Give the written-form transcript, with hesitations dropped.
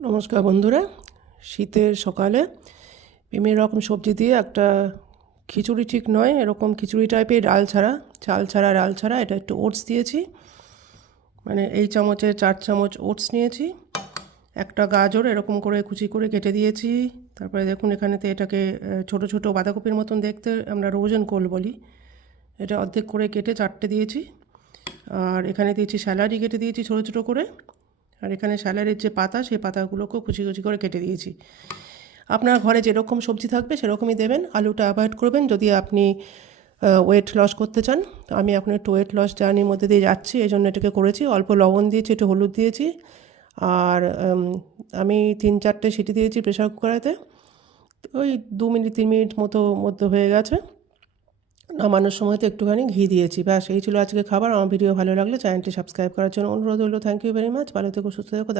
নমস্কার বন্ধুরা, শীতের সকালে বিভিন্ন রকম সবজি দিয়ে একটা খিচুড়ি ঠিক নয়, এরকম খিচুড়ি টাইপের ডাল ছাড়া, চাল ছাড়া, ডাল ছাড়া, এটা একটু ওটস দিয়েছি, মানে এই চামচে 4 চামচ ওটস নিয়েছি। একটা গাজর এরকম করে কুচি করে কেটে দিয়েছি। তারপরে দেখুন এখানেতে এটাকে ছোট ছোট বাঁধাকপির মতন দেখতে, আমরা রোজেন কোল বলি, এটা অর্ধেক করে কেটে 4টে দিয়েছি। আর এখানে দিয়েছি স্যালাডি কেটে দিয়েছি ছোটো ছোটো করে। আর এখানে স্যালাডের যে পাতা, সেই পাতাগুলোকেও কুচি কুচি করে কেটে দিয়েছি। আপনার ঘরে যেরকম সবজি থাকবে সেরকমই দেবেন, আলুটা অ্যাভয়েড করবেন যদি আপনি ওয়েট লস করতে চান। আমি এখন একটু ওয়েট লস জার্নির মধ্যে দিয়ে যাচ্ছি, এই জন্য এটাকে করেছি। অল্প লবণ দিয়েছি, একটু হলুদ দিয়েছি, আর আমি 3-4টে সিটি দিয়েছি প্রেশার কুকারেতে। ওই 2 মিনিট 3 মিনিট মধ্যে হয়ে গেছে। নামানোর সময় তো একটুখানি ঘি দিয়েছি, ব্যাস এই ছিল আজকে খাবার। আমার ভিডিও ভালো লাগলে চ্যানেলটি সাবস্ক্রাইব করার জন্য অনুরোধ হলো। Thank you very much. ভালো থেকো, সুস্থ থেকো।